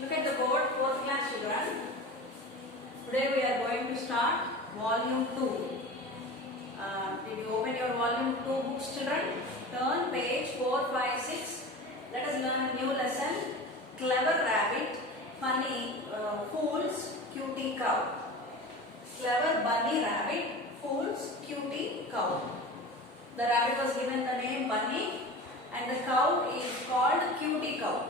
Look at the board, 4th class children. Today we are going to start volume 2. Did you open your volume 2 books, children? Turn page 4, 5, 6. Let us learn a new lesson. Clever rabbit, funny fools, cutie cow. Clever bunny rabbit fools cutie cow. The rabbit was given the name Bunny and the cow is called cutie cow.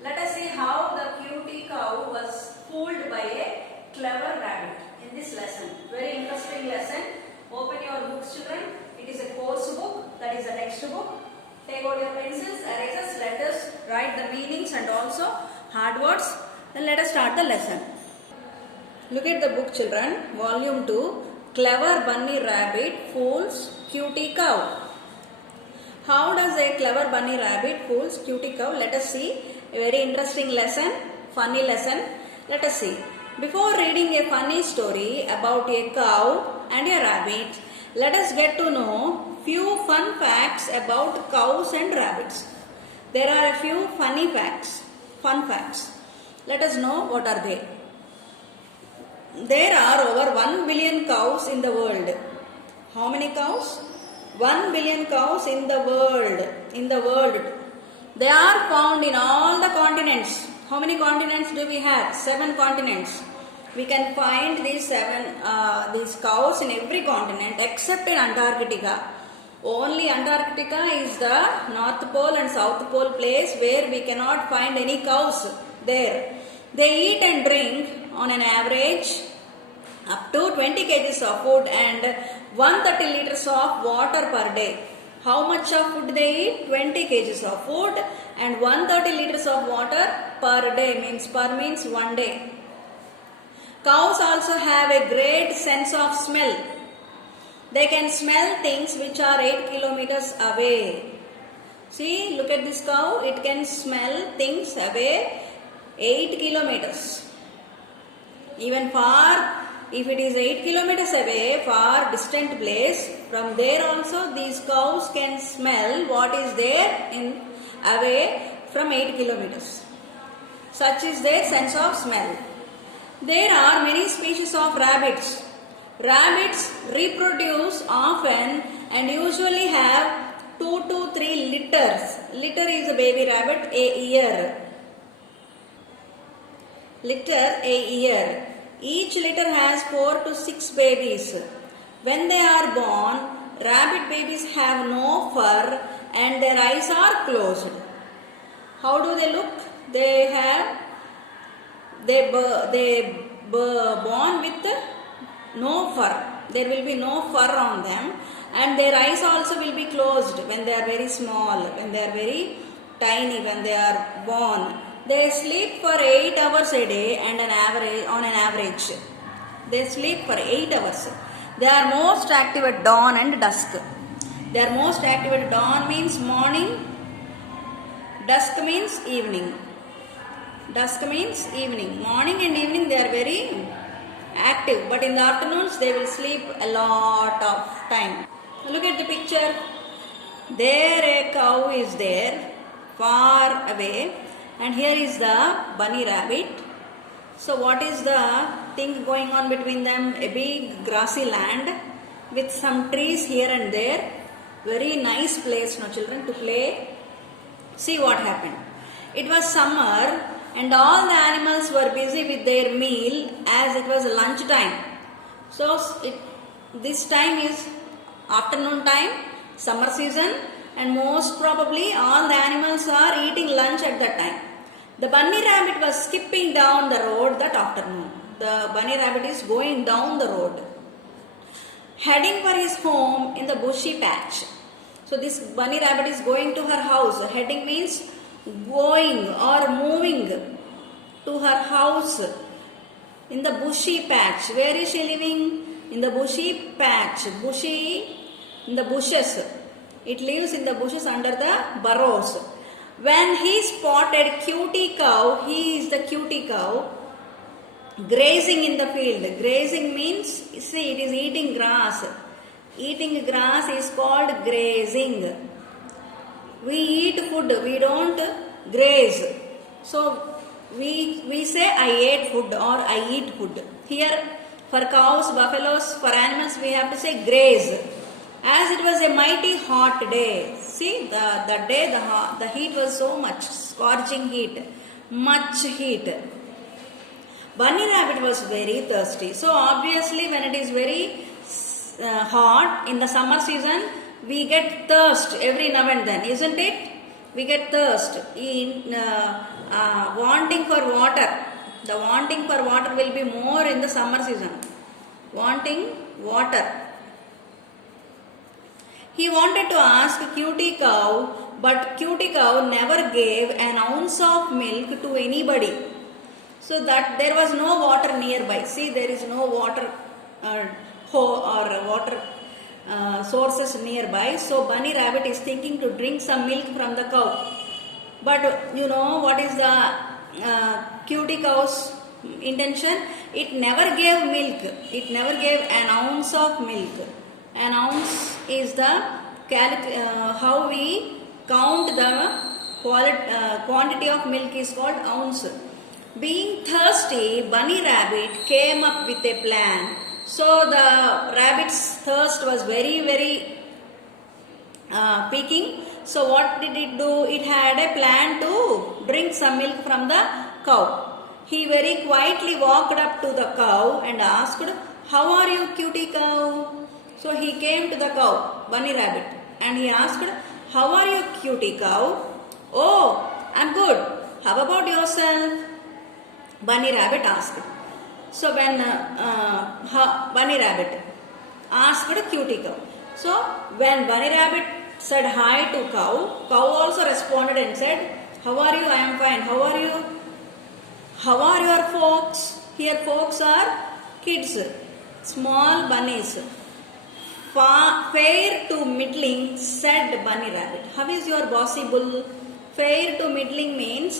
Let us see how the cutie cow was fooled by a clever rabbit in this lesson. Very interesting lesson. Open your books, children. It is a course book, that is a textbook. Take out your pencils, erasers, let us write the meanings and also hard words. Then let us start the lesson. Look at the book, children. Volume 2. Clever bunny rabbit fools cutie cow. How does a clever bunny rabbit fools cutie cow? Let us see. A very interesting lesson, funny lesson. Let us see. Before reading a funny story about a cow and a rabbit, let us get to know few fun facts about cows and rabbits. There are a few funny facts, fun facts. Let us know what are they. There are over 1 billion cows in the world. How many cows? 1 billion cows in the world. They are found in all the continents. How many continents do we have? 7 continents. We can find these cows in every continent except in Antarctica. Only Antarctica is the North Pole and South Pole place where we cannot find any cows there. They eat and drink on an average up to 20 kgs of food and 130 liters of water per day. How much of food they eat? 20 kgs of food and 130 liters of water per day, means 1 day. Cows also have a great sense of smell. They can smell things which are 8 kilometers away. See, look at this cow. It can smell things away 8 kilometers. Even far, if it is 8 kilometers away, far distant place, from there also these cows can smell what is there away from 8 kilometers. Such is their sense of smell. There are many species of rabbits. Rabbits reproduce often and usually have 2 to 3 litters. Litter is a baby rabbit a year. Litter a year. Each litter has 4 to 6 babies. When they are born, rabbit babies have no fur and their eyes are closed. How do they look? They born with no fur. There will be no fur on them and their eyes also will be closed when they are very small, when they are very tiny, when they are born. They sleep for 8 hours a day and on an average. They sleep for 8 hours. They are most active at dawn and dusk. They are most active at dawn means morning. Dusk means evening. Dusk means evening. Morning and evening they are very active. But in the afternoons they will sleep a lot of time. Look at the picture. There a cow is there far away. And here is the bunny rabbit. So what is the thing going on between them? A big grassy land with some trees here and there. Very nice place, no children, to play. See what happened. It was summer and all the animals were busy with their meal as it was lunch time. So this time is afternoon time, summer season, and most probably all the animals are eating lunch at that time. The bunny rabbit was skipping down the road that afternoon. The bunny rabbit is going down the road, heading for his home in the bushy patch. So this bunny rabbit is going to her house. Heading means going or moving to her house in the bushy patch. Where is she living? In the bushy patch. Bushy, in the bushes. It lives in the bushes under the burrows. When he spotted cutie cow, he is the cutie cow, grazing in the field. Grazing means, see, it is eating grass. Eating grass is called grazing. We eat food, we don't graze. So we say I ate food or I eat food. Here for cows, buffaloes, for animals we have to say graze. As it was a mighty hot day. See the day the heat was so much, scorching heat, much heat. Bunny rabbit was very thirsty. So obviously when it is very hot in the summer season, we get thirst every now and then, isn't it? We get thirst in wanting for water. The wanting for water will be more in the summer season. Wanting water. He wanted to ask Cutie Cow, but Cutie Cow never gave an ounce of milk to anybody. So that there was no water nearby. See, there is no water water sources nearby. So Bunny Rabbit is thinking to drink some milk from the cow. But you know what is the Cutie Cow's intention? It never gave milk. It never gave an ounce of milk. An ounce is the how we count the quantity of milk is called ounce. Being thirsty, Bunny Rabbit came up with a plan. So the rabbit's thirst was very peaking. So what did it do? It had a plan to drink some milk from the cow. He very quietly walked up to the cow and asked, "How are you, Cutie Cow?" So he came to the cow, Bunny Rabbit, and he asked, "How are you, Cutie Cow?" "Oh, I'm good. How about yourself?" Bunny Rabbit asked. So when Bunny Rabbit asked Cutie Cow. So when Bunny Rabbit said hi to cow, cow also responded and said, "How are you? I am fine. How are you? How are your folks?" Here folks are kids, small bunnies. "Fair to middling," said Bunny Rabbit. How is your bossy bull? Fair to middling means,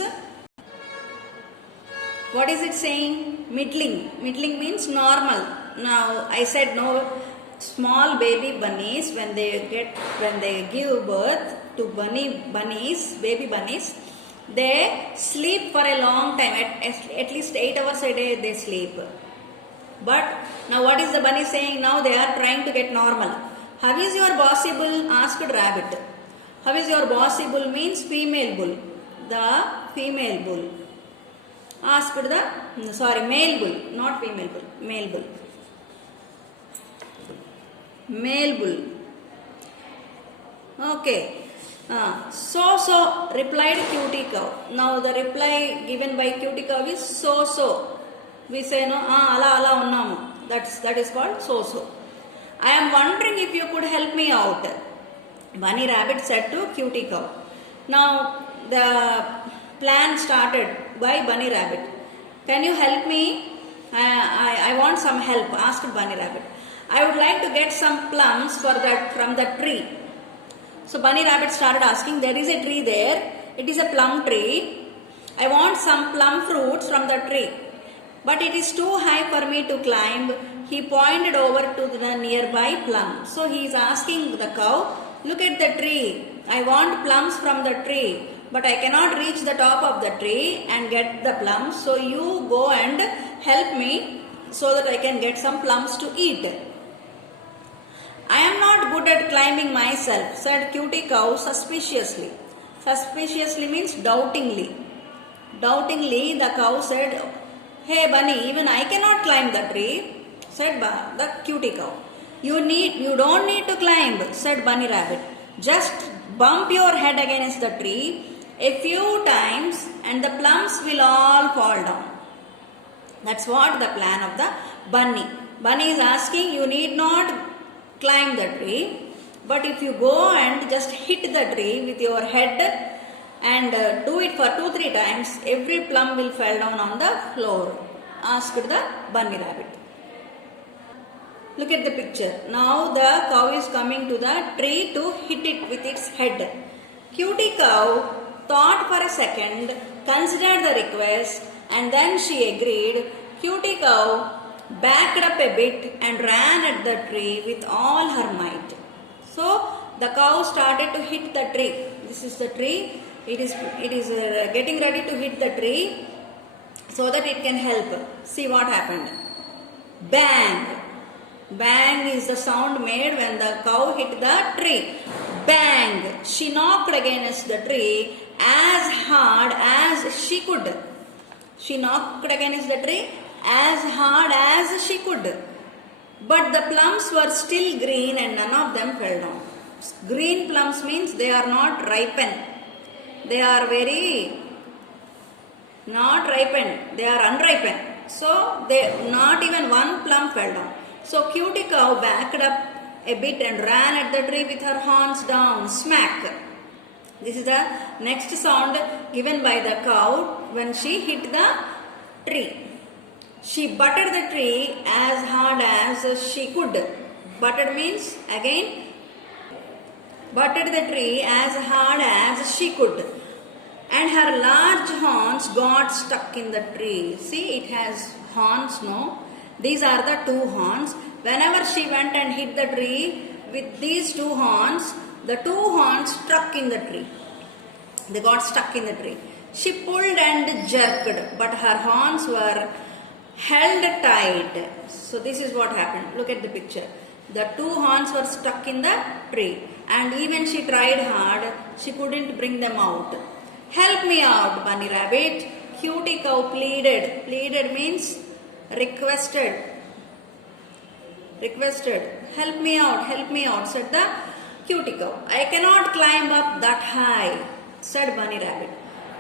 what is it saying? Middling. Middling means normal. Now I said no, small baby bunnies when they give birth to baby bunnies, they sleep for a long time. At least 8 hours a day they sleep. But now what is the bunny saying? Now they are trying to get normal. How is your bossy bull? Asked Rabbit. How is your bossy bull means female bull. The female bull. Asked male bull, not female bull, male bull. Male bull. Okay. So replied Cutie Cow. Now the reply given by Cutie Cow is so. We say no, ala unnamu. That is called so. I am wondering if you could help me out. Bunny Rabbit said to Cutie Cow. Now the plan started by Bunny Rabbit. "Can you help me? I want some help," asked Bunny Rabbit. "I would like to get some plums from the tree." So Bunny Rabbit started asking, "There is a tree there. It is a plum tree. I want some plum fruits from the tree. But it is too high for me to climb." He pointed over to the nearby plum. So he is asking the cow, "Look at the tree. I want plums from the tree. But I cannot reach the top of the tree and get the plums. So you go and help me so that I can get some plums to eat." "I am not good at climbing myself," said Cutie Cow suspiciously. Suspiciously means doubtingly. Doubtingly the cow said, "Hey Bunny, even I cannot climb the tree," said the Cutie Cow. You don't need to climb," said Bunny Rabbit. "Just bump your head against the tree a few times and the plums will all fall down." That's what the plan of the bunny. Bunny is asking, you need not climb the tree, but if you go and just hit the tree with your head and do it for 2-3 times, every plum will fall down on the floor, asked the Bunny Rabbit. Look at the picture. Now the cow is coming to the tree to hit it with its head. Cutie Cow thought for a second, considered the request, and then she agreed. Cutie Cow backed up a bit and ran at the tree with all her might. So the cow started to hit the tree. This is the tree. it is getting ready to hit the tree so that it can help. See what happened. Bang! Bang is the sound made when the cow hit the tree. Bang! She knocked against the tree as hard as she could. She knocked against the tree as hard as she could. But the plums were still green and none of them fell down. Green plums means they are not ripened. They are very not ripened. They are unripened. So not even one plum fell down. So Cutie Cow backed up a bit and ran at the tree with her horns down. Smack. This is the next sound given by the cow when she hit the tree. She butted the tree as hard as she could. Butted means again butted the tree as hard as she could. And her large horns got stuck in the tree. See, it has horns, no? These are the two horns. Whenever she went and hit the tree with these two horns, the two horns struck in the tree. They got stuck in the tree. She pulled and jerked, but her horns were held tight. So this is what happened. Look at the picture. The two horns were stuck in the tree, and even she tried hard, she couldn't bring them out. Help me out, Bunny Rabbit. Cutie Cow pleaded. Pleaded means requested. Requested. Help me out, said the Cutie Cow. I cannot climb up that high, said Bunny Rabbit.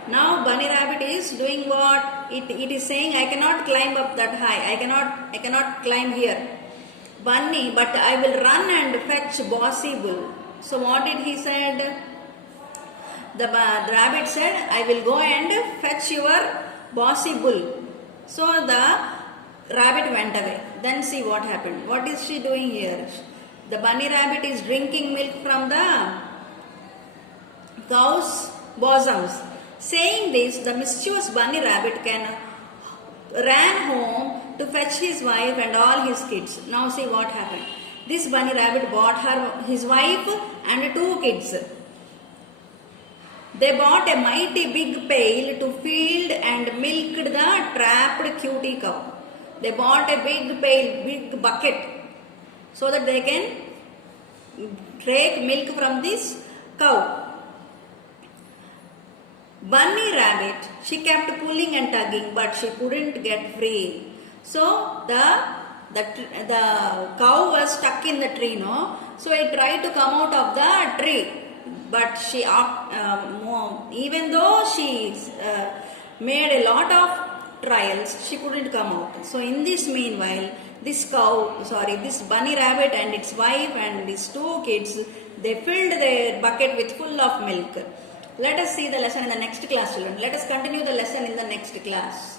Now Bunny Rabbit is doing what? It is saying, I cannot climb up that high. I cannot climb here. Bunny, but I will run and fetch Bossy Bull. So what did he said? The rabbit said, I will go and fetch your Bossy Bull. So the rabbit went away. Then see what happened. What is she doing here? The bunny rabbit is drinking milk from the cow's bosoms. Saying this, the mischievous bunny rabbit ran home to fetch his wife and all his kids. Now see what happened. This bunny rabbit bought his wife and two kids. They bought a mighty big pail to feed and milk the trapped Cutie Cow. They bought a big pail, big bucket, so that they can take milk from this cow. Bunny rabbit, she kept pulling and tugging, but she couldn't get free. So the cow was stuck in the tree, no? So it tried to come out of the tree, but she, even though she made a lot of trials, she couldn't come out. So in this meanwhile, this bunny rabbit and its wife and its two kids, they filled their bucket with full of milk. Let us see the lesson in the next class, children. Let us continue the lesson in the next class.